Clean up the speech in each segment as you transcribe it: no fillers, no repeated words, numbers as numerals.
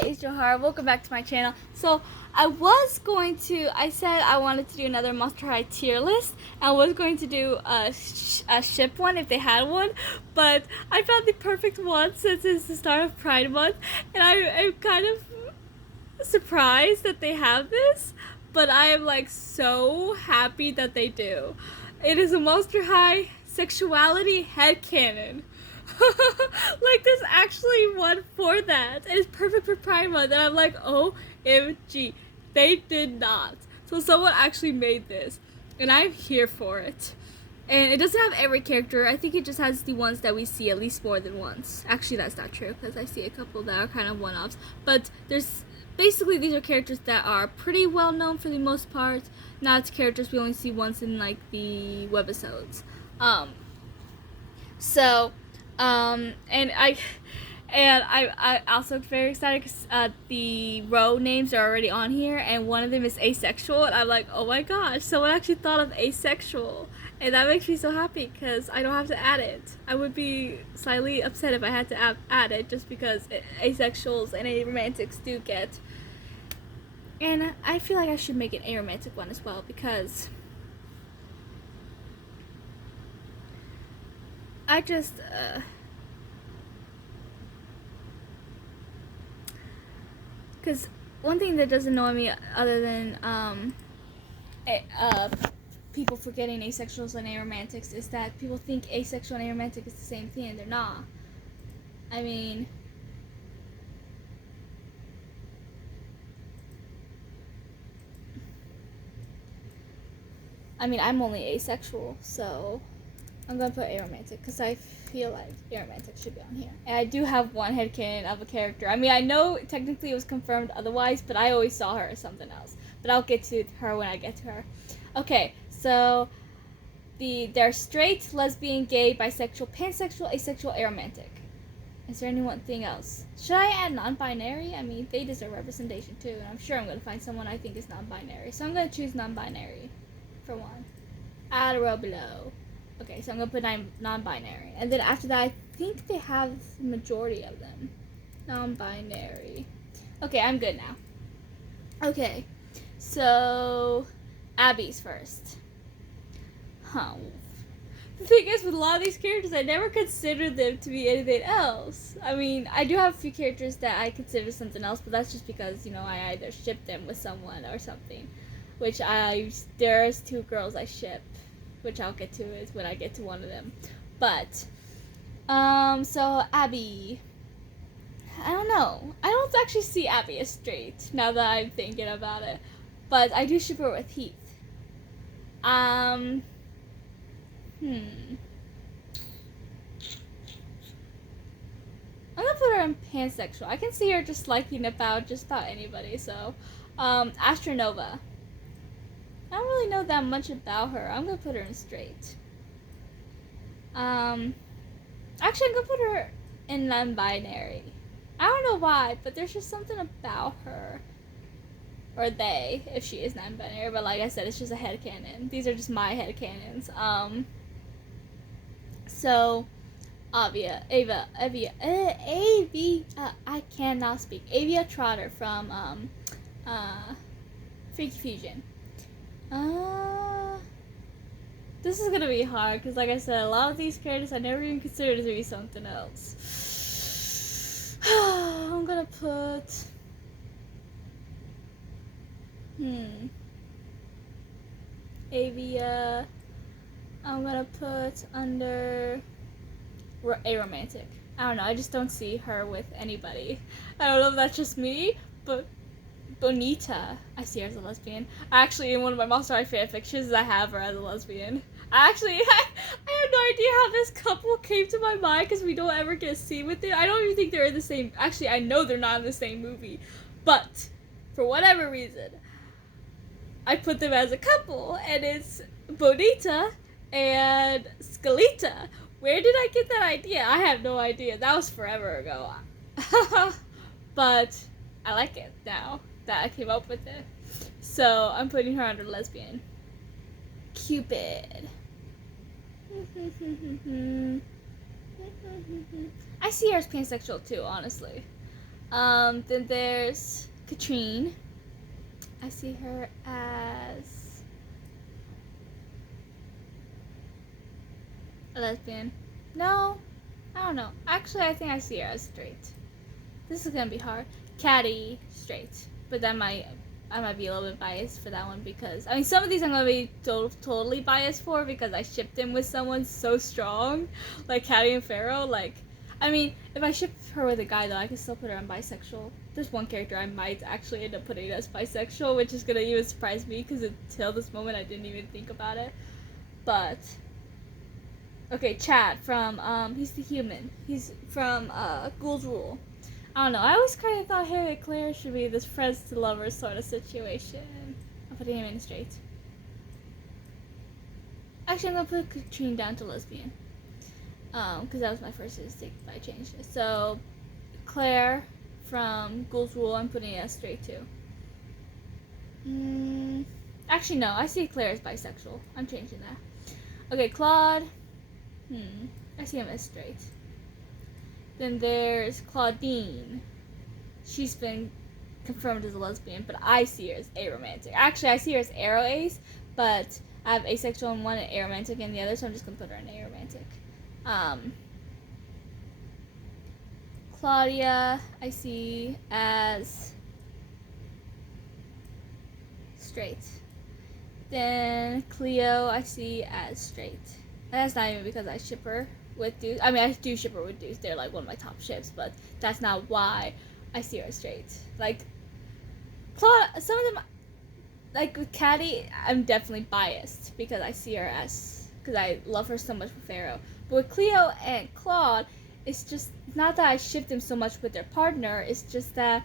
Hi, it's Johara. Welcome back to my channel. So, I said I wanted to do another Monster High tier list. I was going to do a ship one if they had one, but I found the perfect one since it's the start of Pride Month, and I'm kind of surprised that they have this, but I am like so happy that they do. It is a Monster High Sexuality Headcannon. Like, there's actually one for that. And it's perfect for Pride Month. And I'm like, OMG. They did not. So someone actually made this. And I'm here for it. And it doesn't have every character. I think it just has the ones that we see at least more than once. Actually, that's not true, because I see a couple that are kind of one-offs. But there's basically, these are characters that are pretty well known for the most part. Not characters we only see once in like the webisodes. And I also very excited because the row names are already on here, and one of them is asexual, and I'm like, oh my gosh, someone actually thought of asexual, and that makes me so happy because I don't have to add it. I would be slightly upset if I had to add it, just because asexuals and aromantics do get. And I feel like I should make an aromantic one as well, because I just, because one thing that does annoy me, other than, people forgetting asexuals and aromantics, is that people think asexual and aromantic is the same thing, and they're not. I mean, I'm only asexual, so I'm gonna put aromantic because I feel like aromantic should be on here. And I do have one headcanon of a character. I mean, I know technically it was confirmed otherwise, but I always saw her as something else. But I'll get to her when I get to her. Okay, so they're straight, lesbian, gay, bisexual, pansexual, asexual, aromantic. Is there anything else? Should I add non-binary? I mean, they deserve representation too, and I'm sure I'm gonna find someone I think is non-binary. So I'm gonna choose non-binary for one. Add a row below. Okay, so I'm gonna put non-binary, and then after that, I think they have the majority of them. Non-binary. Okay, I'm good now. Okay, so Abby's first. The thing is, with a lot of these characters, I never considered them to be anything else. I mean, I do have a few characters that I consider something else, but that's just because, you know, I either ship them with someone or something. There's two girls I ship, which I'll get to is when I get to one of them. But, so Abby, I don't know. I don't actually see Abby as straight, now that I'm thinking about it. But I do ship her with Heath. I'm gonna put her in pansexual. I can see her just liking just about anybody, so, Astronova. I don't really know that much about her. I'm gonna put her in straight. Actually, I'm gonna put her in non-binary. I don't know why, but there's just something about her. Or they, if she is non-binary, but like I said, it's just a headcanon. These are just my headcanons. So, Avia, I cannot speak. Avia Trotter from, Freaky Fusion. This is gonna be hard, because like I said, a lot of these characters I never even considered to be something else. I'm gonna put... Avia, I'm gonna put under aromantic. I don't know, I just don't see her with anybody. I don't know if that's just me, but Bonita, I see her as a lesbian. Actually, in one of my Monster High fanfictions, I have her as a lesbian. I have no idea how this couple came to my mind, because we don't ever get a scene with it. I don't even think they're in the same... Actually, I know they're not in the same movie. But, for whatever reason, I put them as a couple, and it's Bonita and Scalita. Where did I get that idea? I have no idea. That was forever ago. But I like it now that I came up with it. So I'm putting her under lesbian. Cupid. I see her as pansexual too, honestly. Then there's Katrine. I see her as a lesbian. No, I don't know. Actually, I think I see her as straight. This is gonna be hard. Caddy, straight. But I might be a little bit biased for that one because I mean some of these I'm gonna be totally biased for because I shipped him with someone so strong, like Caddy and Pharaoh. Like, I mean, if I ship her with a guy though, I can still put her on bisexual. There's one character I might actually end up putting as bisexual, which is gonna even surprise me because until this moment I didn't even think about it. But okay, Chad from he's the human. He's from Ghoul's Rule. I don't know. I always kind of thought him and Claire should be this friends to lovers sort of situation. I'm putting him in straight. Actually, I'm gonna put Katrine down to lesbian. Because that was my first instinct, but I changed it. So, Claire from Ghoul's Rule, I'm putting it as straight too. Actually, no. I see Claire as bisexual. I'm changing that. Okay, Claude. I see him as straight. Then there's Claudine. She's been confirmed as a lesbian, but I see her as aromantic. Actually, I see her as aroace, but I have asexual in one and aromantic in the other, so I'm just gonna put her in aromantic. Claudia, I see as straight. Then Cleo, I see as straight. And that's not even because I ship her with dudes. I mean, I do ship her with dudes. They're like one of my top ships, but that's not why I see her straight. Like, Claude, some of them, like with Caddy, I'm definitely biased because I see her as, because I love her so much for Pharaoh. But with Cleo and Claude, it's just not that I ship them so much with their partner. It's just that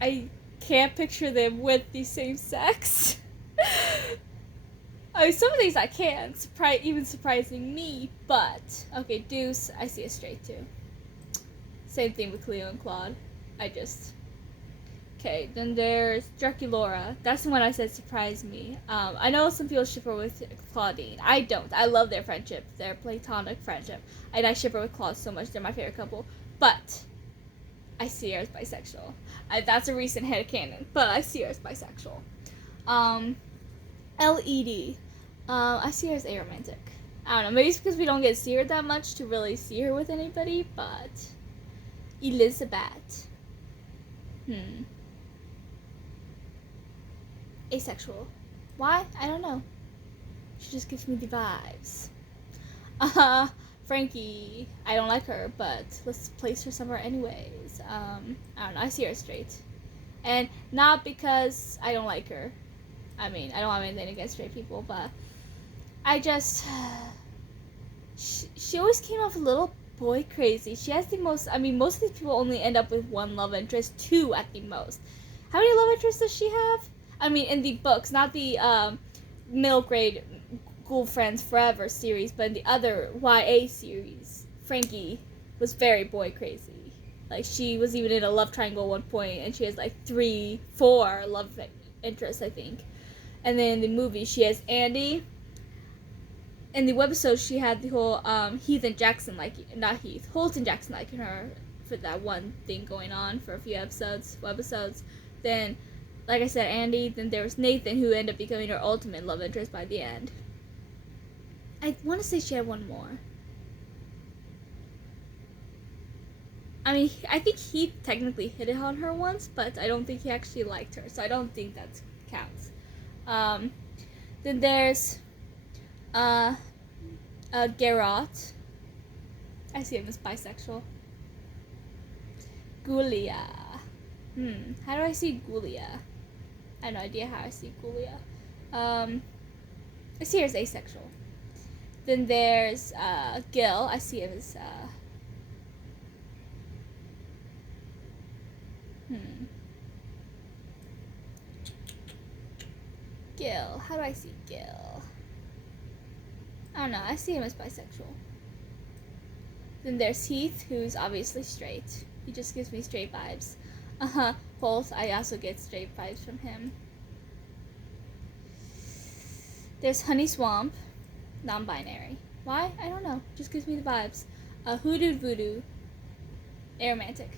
I can't picture them with the same sex. I mean, some of these I can, even surprising me, but okay, Deuce, I see a straight too. Same thing with Cleo and Claude. Okay, then there's Draculaura. That's the one I said surprised me. I know some people ship her with Claudine. I don't. I love their friendship, their platonic friendship, and I ship her with Claude so much. They're my favorite couple, but I see her as bisexual. That's a recent headcanon, but I see her as bisexual. LED. I see her as aromantic. I don't know, maybe it's because we don't get to see her that much to really see her with anybody, but Elizabeth. Asexual. Why? I don't know. She just gives me the vibes. Frankie. I don't like her, but let's place her somewhere anyways. I don't know, I see her straight. And not because I don't like her. I mean, I don't have anything against straight people, but I just, she always came off a little boy crazy. She has the most, I mean, most of these people only end up with one love interest, 2 at the most. How many love interests does she have? I mean, in the books, not the middle grade Ghoul Friends Forever series, but in the other YA series, Frankie was very boy crazy. Like, she was even in a love triangle at one point, and she has like 4 love interests, I think. And then in the movie, she has Andy. In the webisode, she had the whole Heath and Jackson, Holt and Jackson liking her for that one thing going on for a few webisodes. Then, like I said, Andy. Then there was Nathan, who ended up becoming her ultimate love interest by the end. I want to say she had one more. I mean, I think he technically hit it on her once, but I don't think he actually liked her, so I don't think that counts. Then there's Geralt. I see him as bisexual. Gulia. How do I see Gulia? I have no idea how I see Gulia. I see her as asexual. Then there's Gil. I see him as Gil. How do I see Gil? I don't know. I see him as bisexual. Then there's Heath, who's obviously straight. He just gives me straight vibes. Holt, I also get straight vibes from him. There's Honey Swamp, non-binary. Why? I don't know. Just gives me the vibes. Hoodoo Voodoo, aromantic.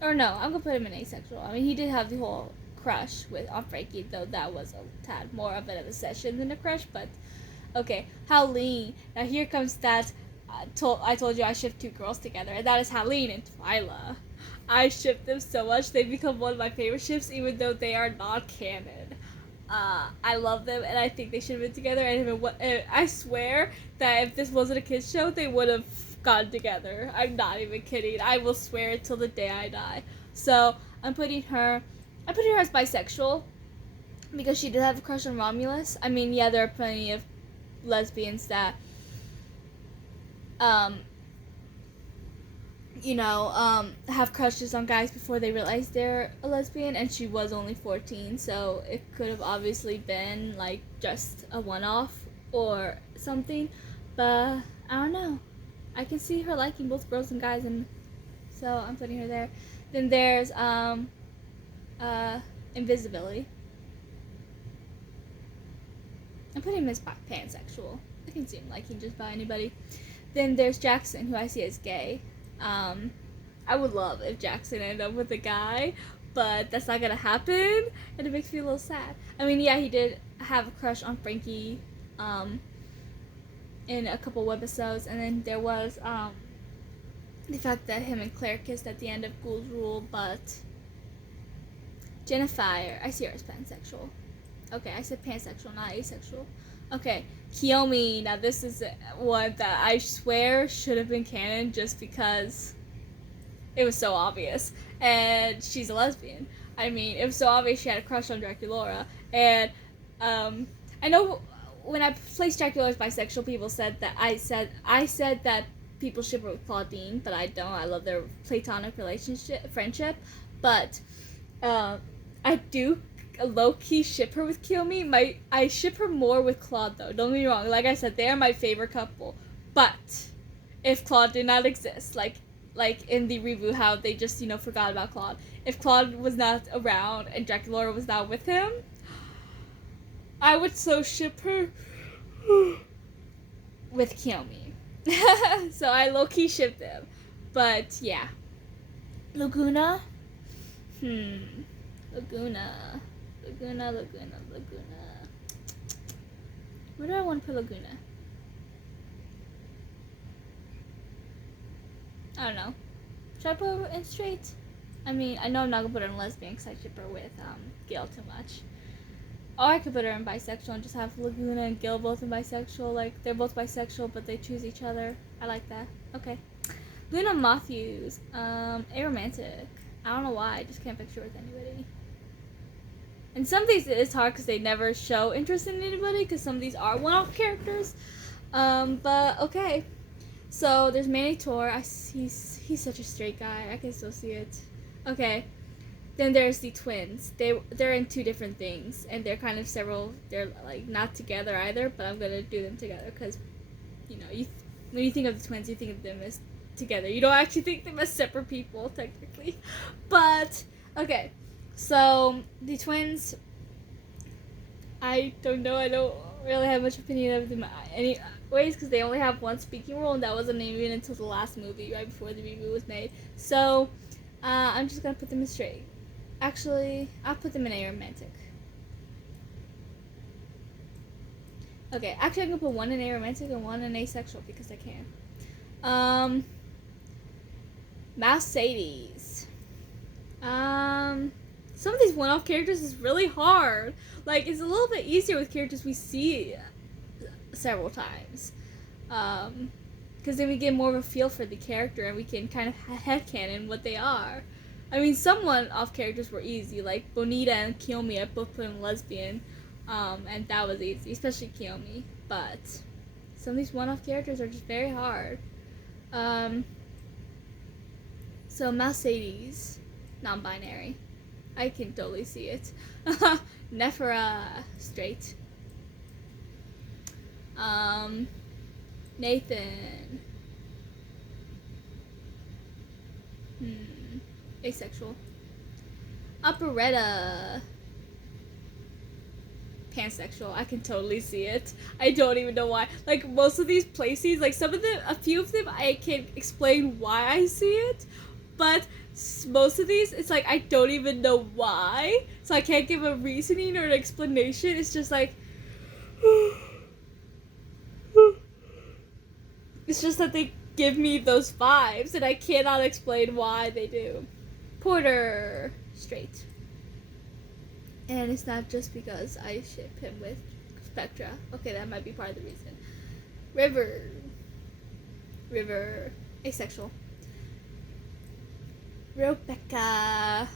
Or no, I'm gonna put him in asexual. I mean, he did have the whole crush on Frankie, though that was a tad more of an obsession than a crush. But okay, Howleen. Now here comes that. I told you I shipped two girls together, and that is Howleen and Twyla. I ship them so much; they become one of my favorite ships, even though they are not canon. I love them, and I think they should have been together. And I swear that if this wasn't a kids show, they would have gotten together. I'm not even kidding. I will swear it till the day I die. So I'm putting her as bisexual because she did have a crush on Romulus. I mean, yeah, there are plenty of lesbians that, have crushes on guys before they realize they're a lesbian, and she was only 14, so it could have obviously been like just a one-off or something, but I don't know. I can see her liking both girls and guys, and so I'm putting her there. Then there's invisibility. I'm putting him as pansexual. I can see him liking just about anybody. Then there's Jackson, who I see as gay. I would love if Jackson ended up with a guy, but that's not gonna happen, and it makes me a little sad. I mean, yeah, he did have a crush on Frankie, in a couple webisodes, and then there was, the fact that him and Claire kissed at the end of Ghoul's Rule, but Jennifer, I see her as pansexual. Okay, I said pansexual, not asexual. Okay, Kiyomi. Now this is one that I swear should have been canon just because it was so obvious. And she's a lesbian. I mean, it was so obvious she had a crush on Draculaura. And I know when I placed Draculaura as bisexual, people said that I said that people ship her with Claudine, but I don't. I love their platonic friendship. But I do low-key ship her with Kiyomi. I ship her more with Claude, though. Don't get me wrong. Like I said, they are my favorite couple. But if Claude did not exist, like in the reboot, how they just, forgot about Claude. If Claude was not around and Draculaura was not with him, I would so ship her with Kiyomi. So I low-key ship them. But, yeah. Laguna? Laguna. Where do I want to put Laguna? I don't know. Should I put her in straight? I mean, I know I'm not going to put her in lesbian because I ship her with Gil too much. Or I could put her in bisexual and just have Laguna and Gil both in bisexual. Like, they're both bisexual, but they choose each other. I like that. Okay. Luna Matthews. Aromantic. I don't know why. I just can't picture her with anybody. And some of these it's hard because they never show interest in anybody because some of these are one-off characters. But okay. So there's Manny Tor. He's such a straight guy. I can still see it. Okay. Then there's the twins. They're in two different things, and they're kind of several. They're like not together either, but I'm gonna do them together because, when you think of the twins, you think of them as together. You don't actually think them as separate people technically, but okay. So the twins, I don't know. I don't really have much opinion of them anyways because they only have one speaking role, and that wasn't even until the last movie, right before the reboot was made. So I'm just gonna put them in straight. Actually, I'll put them in aromantic. Okay, actually I'm gonna put one in aromantic and one in asexual because I can. Mercedes. Some of these one-off characters is really hard. Like, it's a little bit easier with characters we see several times. Because then we get more of a feel for the character and we can kind of headcanon what they are. I mean, some one-off characters were easy, like Bonita and Kiyomi, I both put in lesbian, and that was easy, especially Kiyomi. But some of these one-off characters are just very hard. So Mercedes, non-binary. I can totally see it. Nephra, straight. Nathan. Asexual. Operetta. Pansexual. I can totally see it. I don't even know why. Like, most of these places, like, a few of them, I can explain why I see it, But most of these, it's like I don't even know why, so I can't give a reasoning or an explanation. It's just like it's just that they give me those vibes, and I cannot explain why they do. Porter, straight. And it's not just because I ship him with Spectra. Okay, that might be part of the reason. River, asexual. Rebecca,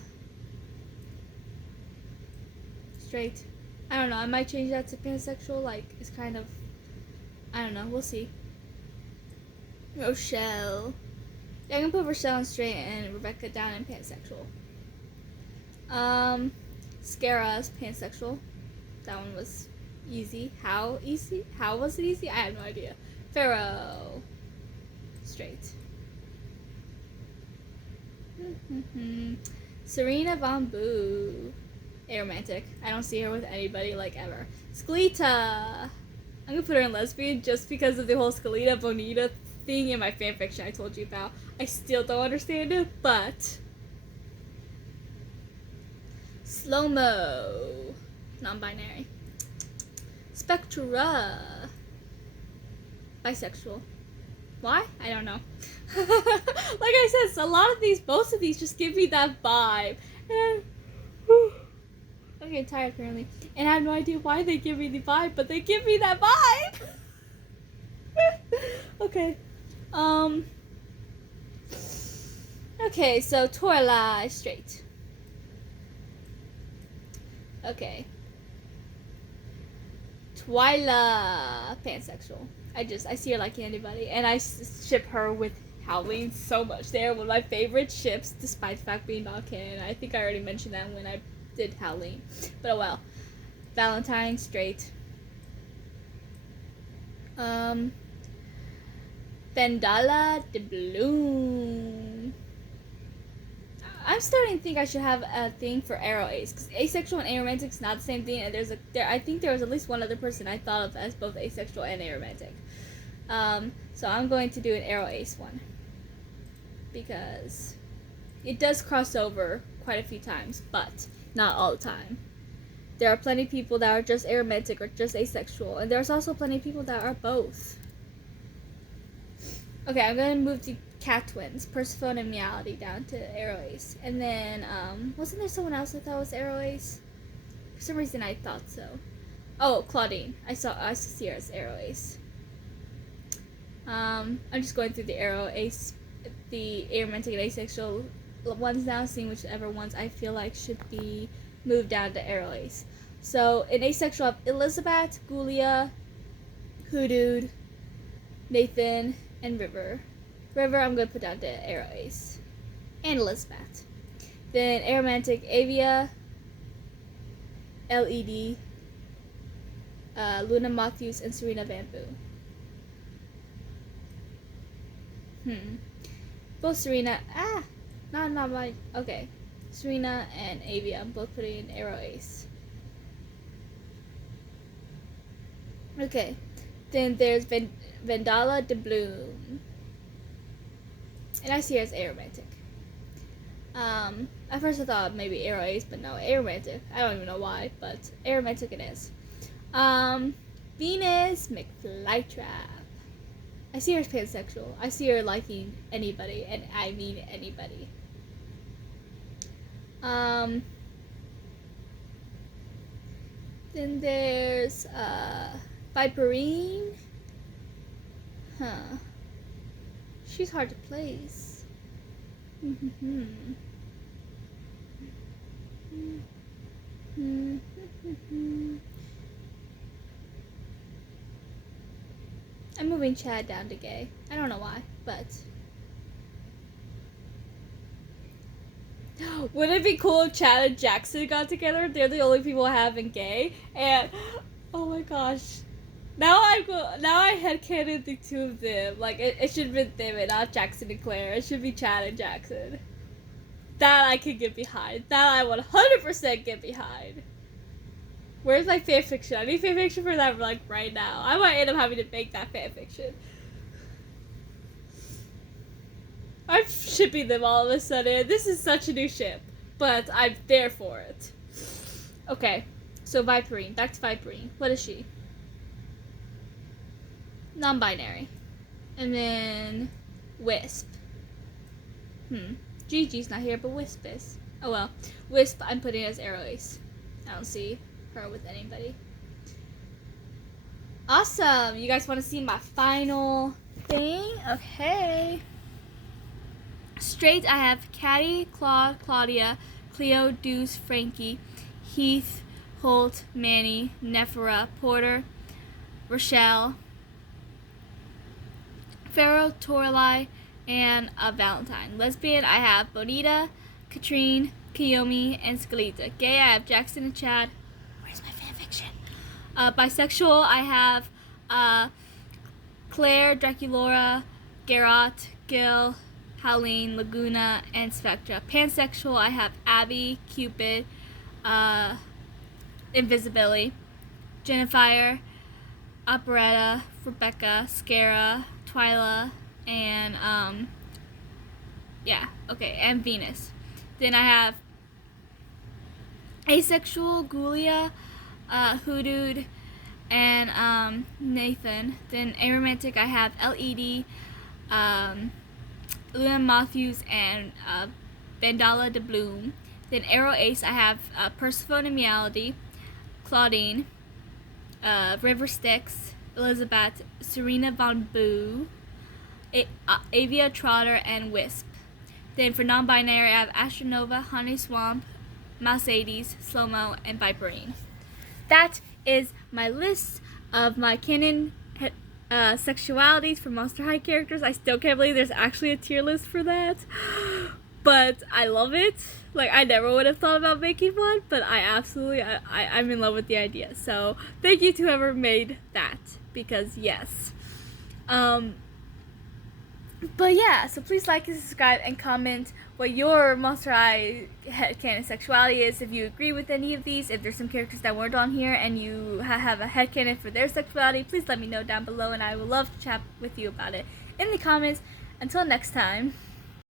straight. I don't know, I might change that to pansexual, like, it's kind of, I don't know, we'll see. Rochelle. Yeah, I'm gonna put Rochelle in straight and Rebecca down in pansexual. Scara's pansexual. That one was easy. How easy? How was it easy? I have no idea. Pharaoh. Straight. Serena Von Boo. Aromantic. I don't see her with anybody, like, ever. Skeleta. I'm gonna put her in lesbian just because of the whole Skeleta Bonita thing in my fanfiction I told you about. I still don't understand it, but Slow-mo. Non-binary. Spectra. Bisexual. Why? I don't know. Like I said, a lot of these, most of these just give me that vibe. And I'm getting tired currently. And I have no idea why they give me the vibe, but they give me that vibe. Okay. Okay, so Torla straight. Okay. Twyla pansexual. I see her liking anybody, and I ship her with Howling so much. They're one of my favorite ships, despite the fact being not canon. I think I already mentioned that when I did Howling, but oh well. Valentine straight. Vendala de Bloom. I'm starting to think I should have a thing for aro ace, because asexual and aromantic is not the same thing, and I think there was at least one other person I thought of as both asexual and aromantic. So I'm going to do an aro ace one, because it does cross over quite a few times, but not all the time. There are plenty of people that are just aromantic or just asexual, and there's also plenty of people that are both. Okay, I'm going to move the cat twins, Persephone and Meowdy, down to Arrow Ace. And then, wasn't there someone else I thought was Arrow Ace? For some reason I thought so. Oh, Claudine. I see her as Arrow Ace. I'm just going through the Arrow Ace, the aromantic and asexual ones now, seeing whichever ones I feel like should be moved down to Arrow Ace. So, in asexual, I have Elizabeth, Gulia, Hoodoo, Nathan, and River. River, I'm going to put down to Arrow Ace. And Elizabeth. Then aromantic, Avia, LED, Luna Matthews, and Serena Bamboo. Both Serena, not my, okay. Serena and Avia, I'm both putting in Arrow Ace. Okay. Then there's Vendala de Bloom. And I see her as aromantic. At first I thought maybe Arrow Ace, but no, aromantic. I don't even know why, but aromantic it is. Venus McFlytrap. I see her as pansexual. I see her liking anybody, and I mean anybody. Then there's Viperine. She's hard to place. I'm moving Chad down to gay. I don't know why, but wouldn't it be cool if Chad and Jackson got together? They're the only people I have in gay, and oh my gosh. Now I headcanon the two of them. Like, it should have been them and not Jackson and Claire. It should be Chad and Jackson. That I can get behind. That I 100% get behind. Where's my fanfiction? I need fanfiction for that, like, right now. I might end up having to make that fanfiction. I'm shipping them all of a sudden. This is such a new ship, but I'm there for it. Okay, so Viperine. Back to Viperine. What is she? Non-binary. And then Wisp. Gigi's not here, but Wisp is. Oh well. Wisp I'm putting as Arrow Ace. I don't see her with anybody. Awesome! You guys want to see my final thing? Okay. Straight, I have Caddy, Claude, Claudia, Cleo, Deuce, Frankie, Heath, Holt, Manny, Nephra, Porter, Rochelle, Pharaoh, Torlai, and Valentine. Lesbian, I have Bonita, Katrine, Kiyomi, and Scalita. Gay, I have Jackson and Chad. Where's my fanfiction? Bisexual, I have Claire, Draculora, Garrot, Gil, Howleen, Laguna, and Spectra. Pansexual, I have Abby, Cupid, Invisibility, Jennifer, Operetta, Rebecca, Scara, Twyla, and and Venus. Then I have Asexual, Gulia, Hoodooed, and Nathan. Then Aromantic, I have LED, Luna Matthews, and Vandala de Bloom. Then Arrow Ace, I have Persephone and Meality, Claudine, River Styx, Elizabeth, Serena Von Boo, Avia Trotter, and Wisp. Then for non-binary, I have Astronova, Honey Swamp, Mouseides, Slow-Mo, and Viperine. That is my list of my canon sexualities for Monster High characters. I still can't believe there's actually a tier list for that. But I love it. Like, I never would have thought about making one, but I'm in love with the idea. So, thank you to whoever made that, because yes. But yeah, so please like and subscribe and comment what your Monster High headcanon sexuality is, if you agree with any of these. If there's some characters that weren't on here and you have a headcanon for their sexuality, please let me know down below, and I would love to chat with you about it in the comments. Until next time.